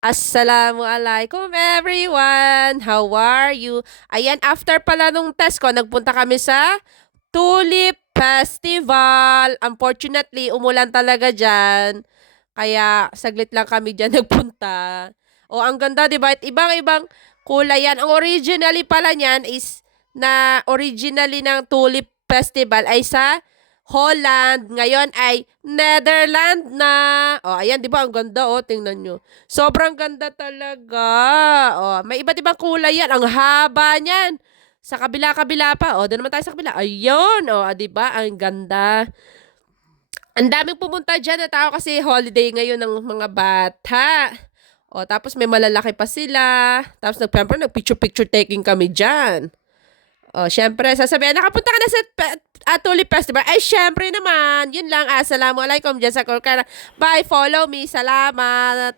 Assalamualaikum everyone! How are you? Ayan, after pala nung test ko, nagpunta kami sa Tulip Festival. Unfortunately, umulan talaga dyan. Kaya saglit lang kami dyan nagpunta. O, ang ganda, di ba? At ibang-ibang kulay yan. Ang originally pala niyan is na originally ng Tulip Festival ay sa Holland. Ngayon ay Netherlands na. O, ayan, di ba? Ang ganda, oh. Tingnan nyo. Sobrang ganda talaga. O, may iba't ibang kulay yan. Ang haba niyan. Sa kabila-kabila pa. O, doon naman tayo sa kabila. Ayun. O, di ba? Ang ganda. Ang daming pumunta dyan na tao kasi holiday ngayon ng mga bata. O, tapos may malalaki pa sila. Tapos nag-picture-picture taking kami dyan. O, syempre, sasabihin, nakapunta ka na sa Tulip Festival. Ay, syempre naman. Yun lang. Assalamualaikum. Dyan sa Korkara. Bye. Follow me. Salamat.